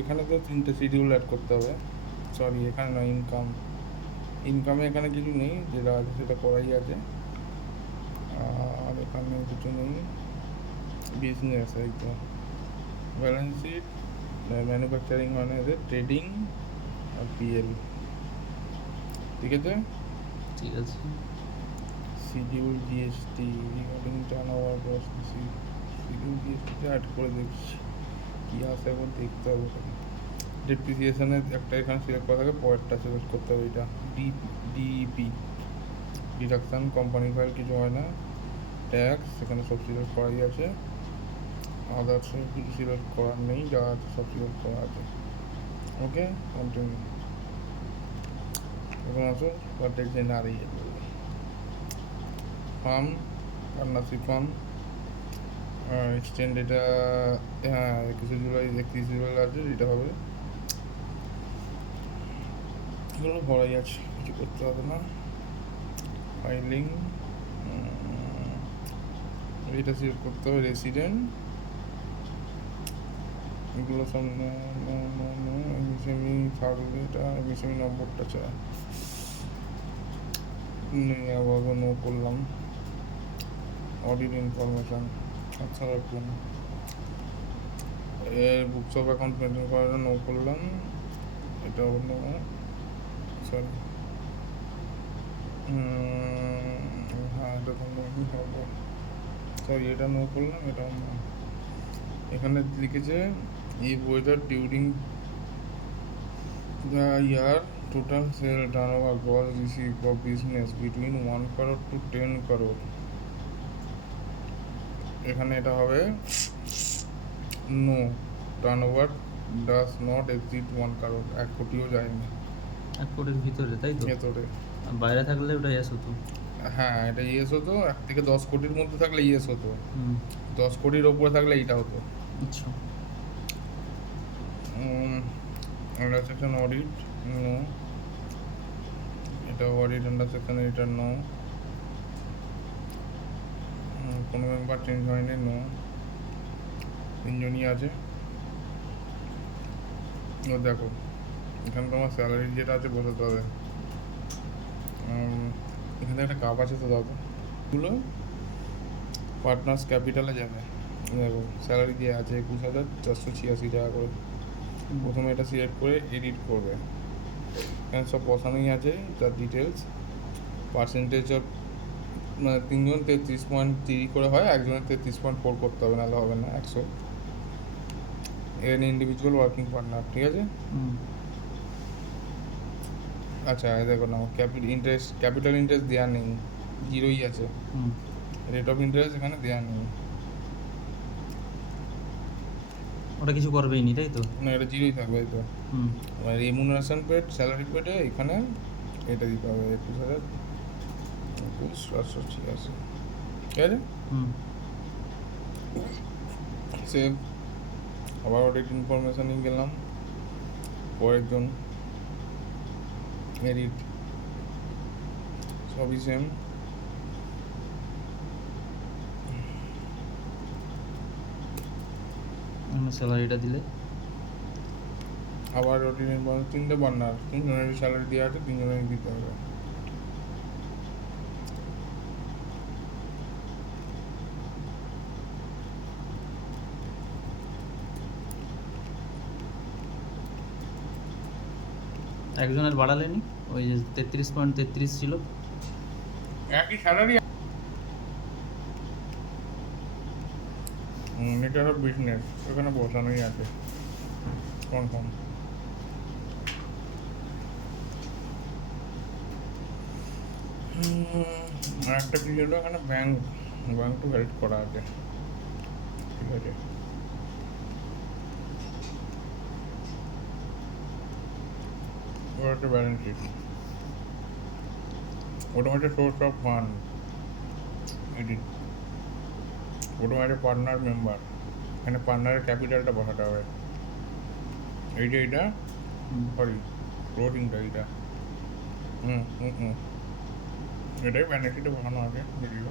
এখানে তো 3টে শিডিউল অ্যাড করতে হবে। সরি, এখানে নয়, ইনকামে এখানে কিছু নেই, যেটা আছে সেটা করাই আছে। আর এখানে কিছু নেই। বিজনেস, এই তো ব্যালেন্স শিট, ম্যানুফ্যাকচারিং মানে ট্রেডিং আর পিএল। ঠিক আছে। ঠিক আছে। Schedule GST regarding turnover gross schedule জিএসটিতে অ্যাড করে দেখছি কী আসে, এখন দেখতে হবে ওটাকে। ডেপ্রিসিয়েশনের একটা এখানে সিলেক্ট করা থাকে, পরেরটা সিলেক্ট করতে হবে। এটা ডিইপি ডিডাকশান, কোম্পানি ফাইল কিছু হয় না, ট্যাক্স এখানে সব সিলেক্ট করাই আছে, আদার্স কিছু সিলেক্ট করার নেই, যা আছে সব সিলেক্ট করা আছে। ওকে, কন্টিনিউ। এখন আসো contact general farm, partnership firm, extend এটা, হ্যাঁ 31 জুলাই আছে, এটা হবে। এগুলো ভরাই আছে, কিছু করতে হবে না। ফাইলিং, এটা সিলেক্ট করতে হবে, রেসিডেন্ট, এগুলো সব এমএসএমই থাকলে এটা এমএসএমই নম্বরটা চায়, আবার নো করলাম। অডিট ইনফরমেশান, আচ্ছা রাখলাম। এর বুকস অফ অ্যাকাউন্ট মেনটেন করাটা নো করলাম, এটা অন্য, সরি হ্যাঁ এটা তো নোই হবে, সরি এটা নো করলাম, এটা অন্য। এখানে লিখেছে if whether during the year total sale turnover gross receive of business between 1 crore to 10 crore, এখানে এটা হবে no, turnover does not exceed 1 crore, 1 কোটিও যায়নি 1 কোটির ভিতরে, তাই তো? ভেতরে। আর বাইরে থাকলে ওটা ইয়েস হতো। হ্যাঁ এটা ইয়েস হতো, 1 থেকে 10 কোটির মধ্যে থাকলে ইয়েস হতো, 10 কোটির ওপরে থাকলে এইটা হতো। আচ্ছা। আন্ডার সেকশন অডিট নো, এটা অডিট আন্ডার সেকশন, এটা নো। কোনো মেম্বার চেঞ্জ হয়নি, নো। 3জনই আছে। ও দেখো এখানে তোমার স্যালারি যেটা আছে বসাতে হবে। এখানে একটা কাপ আছে তো দাদা, এগুলো পার্টনার্স ক্যাপিটালে যাবে। দেখো স্যালারি দিয়ে আছে 21,486 টাকা করে। প্রথমে এটা সিলেক্ট করে এডিট করবে, এখানে সব বসানোই আছে তার ডিটেলস। পার্সেন্টেজ অফ, মানে 3জন 33.3 করে হয়, একজনের 33.4 করতে হবে, নাহলে হবে না 100। এখানে ইন্ডিভিজুয়াল ওয়ার্কিং পার্টনার, ঠিক আছে। আচ্ছা দেখো না, ক্যাপিটাল ইন্টারেস্ট দেওয়া নেই, 0ই আছে। রেট অফ ইন্টারেস্ট এখানে দেওয়া নেই, ওটা কিছু করবেই নি, তাই তো? না এটা 0ই থাকবে, তো রেমুনারেশন পেড, স্যালারি পেডে এখানে এটা দিতে হবে 21,786, ঠিক আছে। সেভ, আবার অডিট ইনফরমেশানে গেলাম, পরেরজন এডিট, সবই সেম। স্যালারিটা দিলে আবার অডিট ইনফরমেশন, 3টে পার্টনার, 3জনের স্যালারি দেওয়া আছে, 3জনেরই দিতে হবে। একজনের বাড়ালেনি, ওই যে 33.33 ছিল, একই স্যালারি। নেচার অফ বিজনেস এখানে বসানোই আছে, কনফার্ম। আর একটা কি হলো, এখানে ব্যাংক টু হেল্প করা আছে, ঠিক আছে। ওর একটা balance sheet, automated source of fund, edit, automated partner member, এখানে পার্টনারের ক্যাপিটালটা বসাতে হবে, এইটা সরি ফ্লোটিংটা, এইটা এটাই ব্যালেন্স শিটে বসানো আছে, যদিও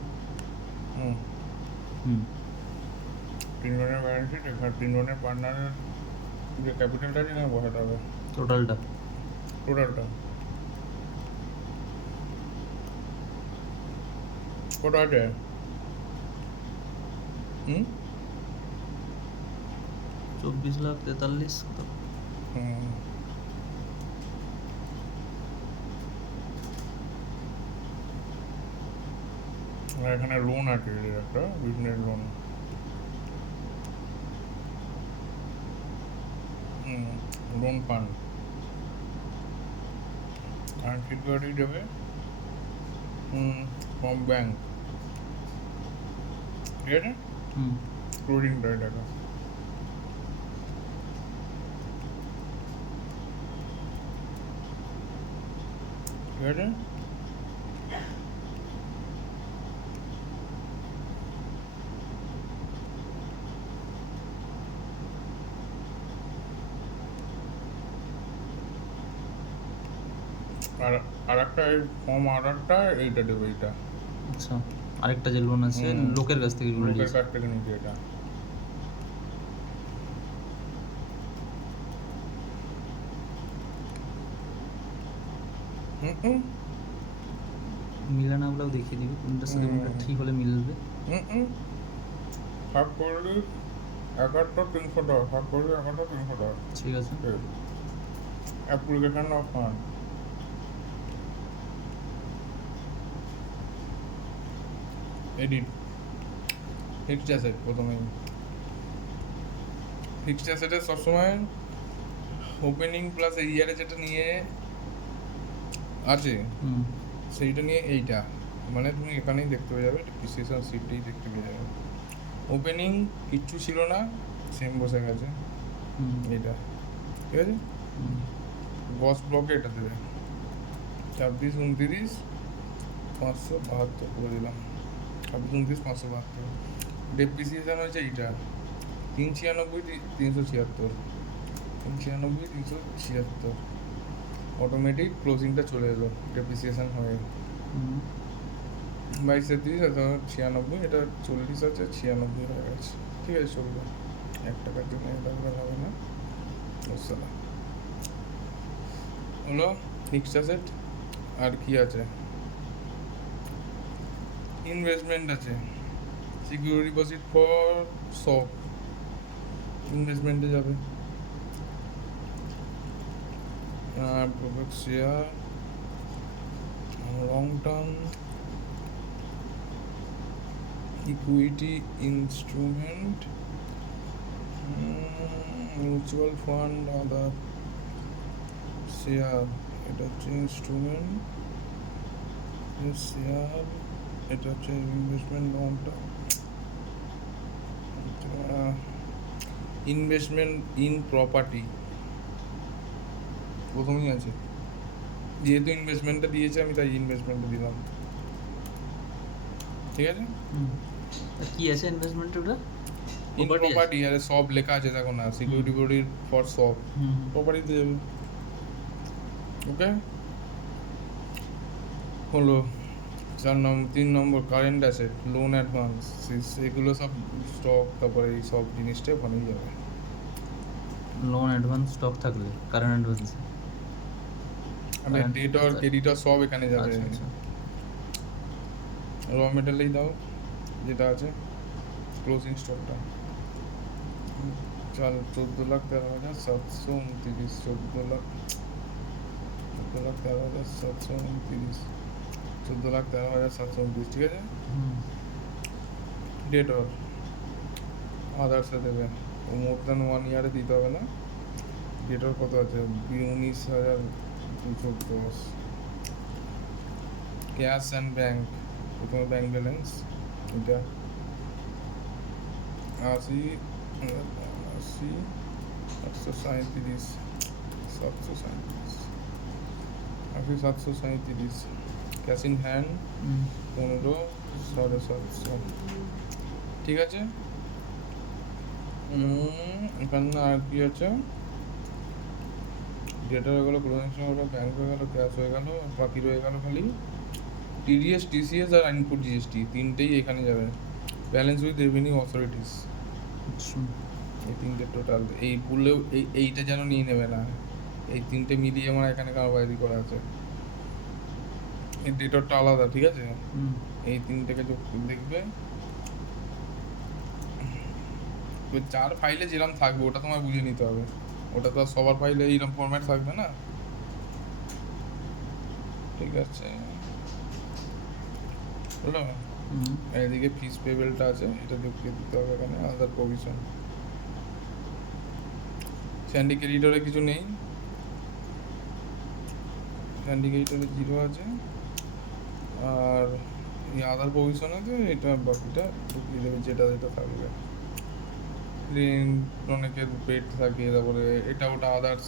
3জনের ব্যালেন্স শিট, এখানে 3জনের পার্টনারের যে ক্যাপিটালটা আছে না বসাতে হবে টোটালটা টোটালটা কত আছে হুম 24,43,000 কত? হুম আর এখানে লোন আছে এর একটা বিজনেস লোন লোন পান আর সিকিউরিটি দেবে ফ্রম ব্যাংক ঠিক আছে হুম ক্লোজিং প্রাইস টাকা ঠিক আছে আর আর একটা ফর্ম অর্ডারটা এইটা দেবে এইটা আচ্ছা আরেকটা যে লোন আছে হুম। লোকের কাছ থেকে লোন লোকের কাছ থেকে নিতে এটা হুম মিলে না গুলোও দেখিয়ে দিবি কোনটার সাথে কোনটা ঠিক হলে মিলবে। ভাগ করলে 11,300 টাকা ভাগ করলে 11,300 টাকা ঠিক আছে application of fund edit fixed asset প্রথমে ফিক্সড অ্যাসেটে সবসময় ওপেনিং প্লাস এই ইয়ারে যেটা নিয়ে আছে হুম সেইটা নিয়ে এইটা মানে তুমি এখানেই দেখতে পেয়ে যাবে ডিপ্রিসিয়েশন সিটটাই দেখতে পেয়ে যাবে ওপেনিং কিচ্ছু ছিল না সেম বসে গেছে হুম এটা ঠিক আছে হুম বস ব্লকে এটা দেবে 26,29,572 করে দিলাম 26,29,572 ডেপ্রিসিয়েশন হয়েছে এইটা 396,376 396,376 অটোমেটিক ক্লোজিংটা চলে এলো ডেপ্রিসিয়েশন হয়ে হুম 22,30,96 এটা 40 আছে 96 হয়ে গেছে ঠিক আছে চলবে 1 টাকার জন্য এটা হবে না বুঝলাম হলো ফিক্সড অ্যাসেট আর কি আছে ইনভেস্টমেন্ট আছে সিকিউরিটি ডিপোজিট ফর সব ইনভেস্টমেন্টে যাবে profit share long term equity instrument mutual fund other share এটা হচ্ছে ইনস্ট্রুমেন্ট শেয়ার এটা হচ্ছে investment long term investment in property প্রথমেই আছে যেহেতু ইনভেস্টমেন্টটা দিয়েছে আমি তাই ইনভেস্টমেন্টটা দিলাম ঠিক আছে হুম কি আছে ইনভেস্টমেন্ট ওটা ইন Property আছে? প্রপার্টি আরে সব লেখা আছে দেখো না সিকিউরিটি বডির ফর সব হুম প্রপার্টিতে যাবে ওকে হলো 3 নম্বর কারেন্ট অ্যাসেট লোন অ্যাডভান্স এগুলো সব স্টক তারপরে এই সব জিনিসটা ওখানেই যাবে লোন অ্যাডভান্স স্টক থাকলে কারেন্ট অ্যাডভান্স আমি Current ডেটর asset। ক্রেডিটর সব এখানে যাবে আচ্ছা আচ্ছা র মেটেরিয়ালেই দাও যেটা আছে ক্লোজিং স্টকটা চল 14,13,729 14,13,729 14,13,729 ঠিক আছে হুম ডেটর আদার্সে দেবে ও মোর দ্যান 1 ইয়ারে দিতে হবে না ডেটর কত আছে 19,210 ক্যাশ অ্যান্ড ব্যাংক প্রথমে ব্যাংক ব্যালেন্স এটা 737 ক্যাশ ইন হ্যান্ড হুম 15,750 ঠিক আছে এখানে আর কি আছে ডেটা হয়ে গেলো ক্লোজিং হয়ে গেলো ব্যাংক হয়ে গেলো ক্যাশ হয়ে গেলো বাকি রয়ে গেলো খালি টিডিএস টিসিএস আর ইনপুট জিএসটি তিনটেই এখানে যাবে ব্যালেন্স উইথ রেভিনিউ অথরিটিস আচ্ছা এই তিনটে টোটাল, এই ভুলেও এইটা যেন নিয়ে নেবে না, এই তিনটে মিলিয়ে আমার এখানে কারবারি করা আছে। এই ডেটরটা আলাদা, ঠিক আছে? হুম এই তিনটেকে যোগ দেখবে, তো যার ফাইলে যেরকম থাকবে ওটা তোমার বুঝে নিতে হবে, ওটা তো আর সবার ফাইলে এইরকম ফরম্যাট থাকবে না, ঠিক আছে? হলো? হুম এদিকে ফিস পেবেলটা আছে, এটা ঢুকিয়ে দিতে হবে এখানে, আদার প্রভিশন। স্যান্ডিক এডিটরে কিছু নেই, স্যান্ডিক এডিটরে 0 আছে, আর এই আদার প্রভিশন আছে, এটা বাকিটা ঢুকিয়ে দেবে যেটা যেটা থাকবে। রেন্ট অনেকের পেড থাকে, তারপরে এটা ওটা আদার্স,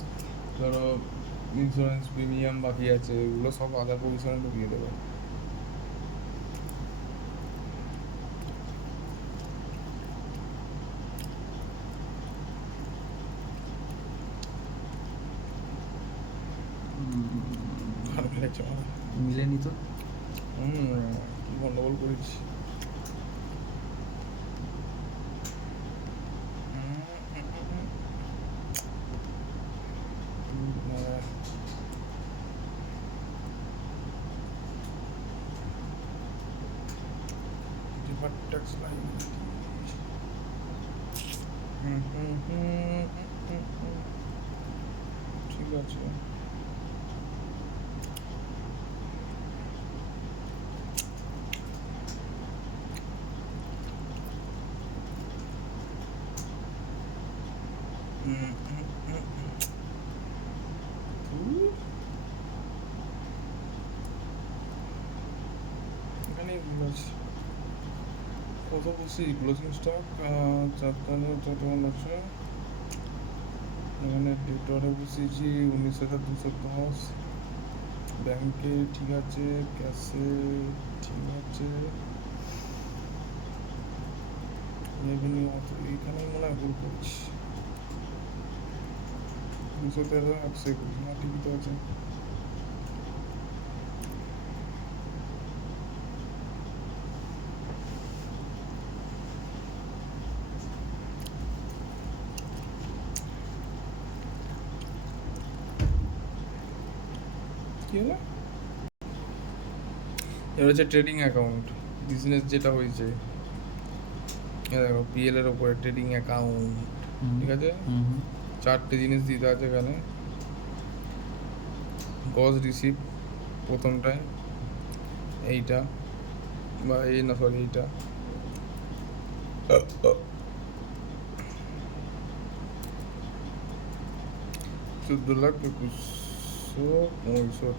ধরো ইন্স্যুরেন্স প্রিমিয়াম বাকি আছে, এগুলো সব আদার প্রভিশনে ঢুকিয়ে দেবে। আর ফেলেছে আমার, মিলেনি তো। কি গন্ডগোল করেছি। ট্যাক্স লাইন, ঠিক আছে। এখানেই ভুল আছে। কত বলছি ক্লোজিং স্টক 4,000 আছে, এখানে ডেটরে বসেছি 19,210, ব্যাংকে ঠিক আছে, ক্যাশে ঠিক আছে, রেভিনিউ এইখানেই মনে হয় ভুল করছি, 213, 121 না, ঠিকই তো আছে। কি হলো? এবার হচ্ছে ট্রেডিং অ্যাকাউন্ট, বিজনেস যেটা হয়েছে, দেখো পিএল এর উপরে ট্রেডিং অ্যাকাউন্ট, ঠিক আছে? হুম 4টে জিনিস দিতে আছে এখানে। গজ রিসিভ প্রথমটায়, এইটা বা এই না সরি এইটা, 14,21,65,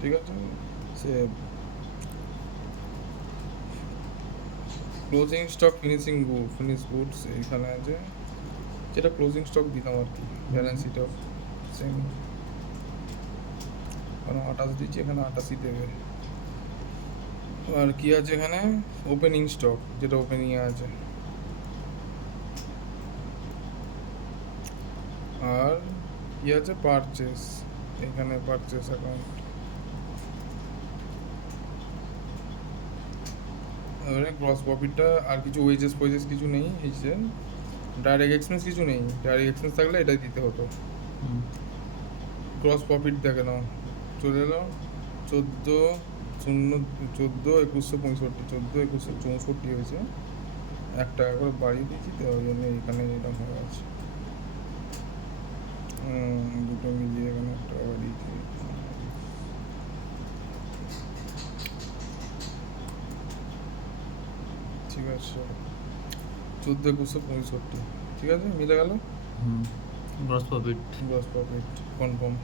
ঠিক আছে? সে ক্লোজিং স্টক ফিনিশ গুডস এইখানে আছে, যেটা ক্লোজিং স্টক দিতাম আর কি, ব্যালেন্স শিট অফ সেম, কারণ 28 দিচ্ছি, এখানে 88 দেবে। আর কি আছে এখানে? ওপেনিং স্টক, যেটা ওপেনিংয়ে আছে, আর কি আছে? পারচেস, এখানে পারচেস অ্যাকাউন্ট। এবারে গ্রস প্রফিটটা, আর কিছু ওয়েজেস ফোয়েজেস কিছু নেই, এইসে ডাইরেক্ট এক্সপেন্স কিছু নেই, ডাইরেক্ট এক্সপেন্স থাকলে এটাই দিতে হতো। গ্রস প্রফিট দেখে নাও, চলে এলো 14,2165, 14,2164 হয়েছে, 1 টাকা করে বাড়িয়ে দিয়েছি তো, ওই জন্য এখানে এরকম হয়ে গেছে। দুটো মিলিয়ে এখানে 1 টাকা বাড়িয়েছি। ঠিক আছে, 14,2165, ঠিক আছে, মিলে গেল। গ্রস প্রফিট কনফার্ম,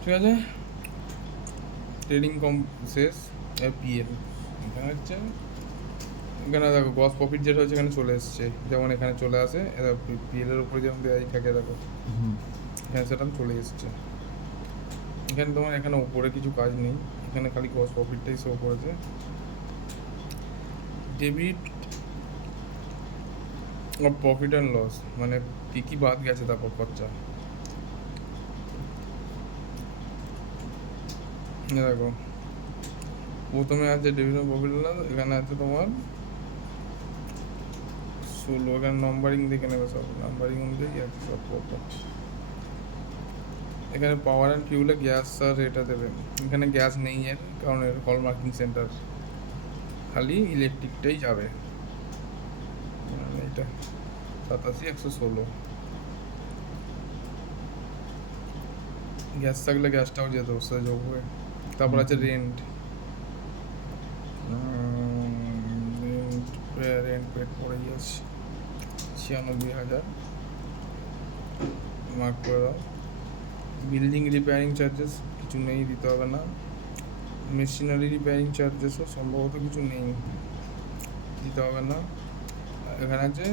ঠিক আছে। ট্রেডিং কম শেষ, পিএল এখানে হচ্ছে, এখানে দেখো গ্রস প্রফিট যেটা হচ্ছে এখানে চলে এসছে, যেমন এখানে চলে আসে, পিএল এর উপরে যেমন দেওয়াই থাকে, দেখো এখানে সেটা চলে এসছে। এখানে তোমার এখানে উপরে কিছু কাজ নেই, এখানে খালি গ্রস প্রফিটটাই শো করেছে। ডেবিট প্রফিট অ্যান্ড লস, মানে কী কী বাদ গেছে তারপর খরচা, দেখো প্রথমে আছে ডেবিট প্রফিট অ্যান্ড লস, এখানে আছে তোমার 16 এখানে নম্বরিং দেখে নেবে সব, নাম্বারিং অনুযায়ী আছে সব প্রবলেম। এখানে পাওয়ার অ্যান্ড ফিউলে গ্যাস আর এটা দেবে, এখানে গ্যাস নেই এর, কারণ এর হল মার্কিং সেন্টার, খালি ইলেকট্রিকটাই যাবে। এটা 87,116, গ্যাস থাকলে গ্যাসটাও যেত সাথে যোগ হয়ে। তারপর আছে রেন্ট, রেন্ট পেড পড়ে গিয়েছে 96,000, মার্ক করে দাও। বিল্ডিং রিপেয়ারিং চার্জেস কিছু নেই, দিতে হবে না। মেশিনারি রিপেয়ারিং চার্জেসও সম্ভবত কিছু নেই, দিতে হবে না। এখানে আছে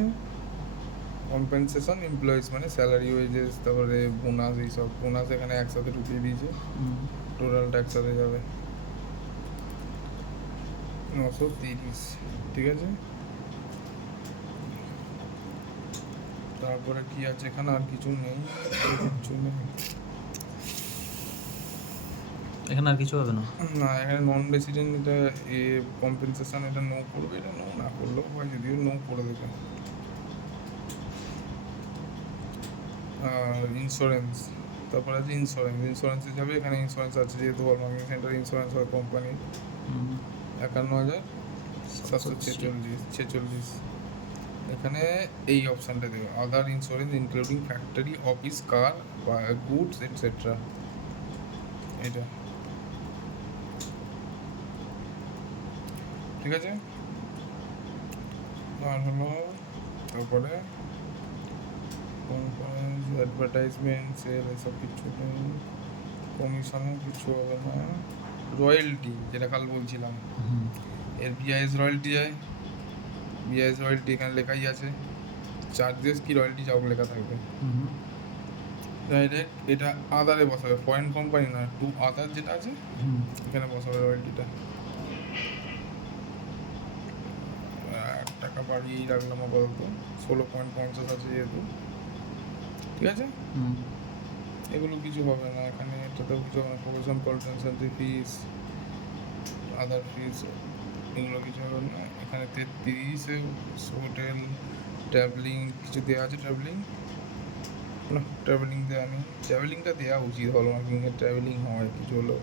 কম্পেনসেশন এমপ্লয়িজ, মানে স্যালারি ওয়েজেস, তারপরে বোনাস, এইসব বোনাস এখানে একসাথে ঢুকিয়ে দিয়েছে, টোটালটা একসাথে যাবে 930, ঠিক আছে। তারপরে কি আছে এখানে, আর কিছু নেই, কিছু নেই। এখানে আর কিছু হবে না। না, এখানে নন রেসিডেন্ট এটা কম্পেনসেশন এটা নো করবে, এটা নো না করলেও হয়, যদিও নো করে দেবে। আর ইন্স্যুরেন্স, তারপর আছে ইন্স্যুরেন্সে যাবে, এখানে ইন্স্যুরেন্স আছে, যেহেতু হল মার্কিং সেন্টার ইন্স্যুরেন্স হয় কোম্পানির, 51,746। এখানে এই অপশানটা দেবে, আদার ইন্স্যুরেন্স ইনক্লুডিং ফ্যাক্টরি, অফিস, কার, গুডস এটসেট্রা, এটা ঠিক আছে। আর হলো তারপরে কনফারেন্স, অ্যাডভার্টাইজমেন্ট, সেল, এসব কিছু নেই, কমিশনও কিছু হবে না। রয়্যালটি যেটা কাল বলছিলাম, এর বিআইএস রয়্যালটি যায়, বিআইএস রয়্যালটি এখানে লেখাই আছে, চার্জেস কি রয়্যালটি যাও লেখা থাকবে। ডাইরেক্ট এটা আদারে বসাবে, ফরেন কোম্পানি না, টু আদার যেটা আছে এখানে বসাবে রয়্যালটিটা। 1 টাকা বাড়িয়েই রাখলাম আপাতত, 16.50 আছে যেহেতু, ঠিক আছে। এগুলো কিছু হবে না এখানে, এটাতেও কিছু হবে না। প্রফেশন কনসালটেন্সি ফিস, আদার ফিস, এগুলো কিছু হবে না। এখানে 33-এ হোটেল, ট্রাভেলিং কিছু দেওয়া আছে, ট্রাভেলিং না, ট্রাভেলিং দেওয়া নেই, ট্রাভেলিংটা দেওয়া উচিত, হল মার্কিংয়ে ট্রাভেলিং হয় কিছু হলো।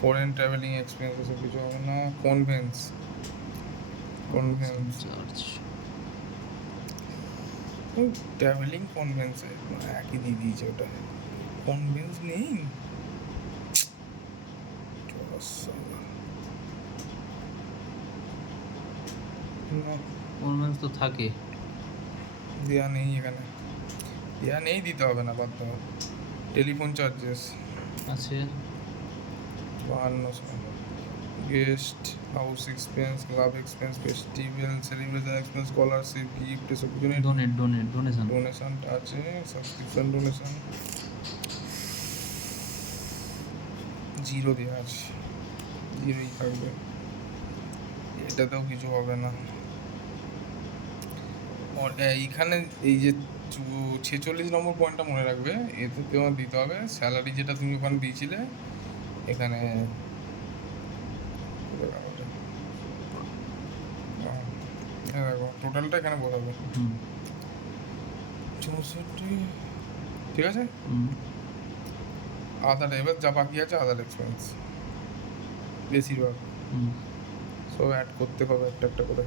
ফরেন ট্রাভেলিং এক্সপেন্স এসব কিছু হবে না। কনভেন্স চার্জ, ট্রাভেলিং কনভেন্সে একই দিয়ে দিয়েছে, ওটা কনভেন্স নেই। কনভেন্স তো থাকে, দেওয়া নেই এখানে, দেওয়া নেই, দিতে হবে না, বাধ্য। টেলিফোন চার্জেস আছে 5200, guest house expense, club expense, festival celebration expense, scholarship, gift, এসব কিছু নেই। ডোনেশন ডোনেশনটা আছে, সাবস্ক্রিপশন ডোনেশন 0 দেওয়া আছে, 0ই থাকবে, এটাতেও কিছু হবে না। এইখানে এই যে 46 নম্বর পয়েন্টটা মনে রাখবে, এতে তোমার দিতে হবে স্যালারি যেটা তুমি ওখানে দিয়েছিলে, এখানে দেখো টোটালটা এখানে বসাবে 64, ঠিক আছে। আদার, এবার যা বাকি আছে আদার এক্সপেন্স বেশিরভাগ সব অ্যাড করতে হবে একটা একটা করে।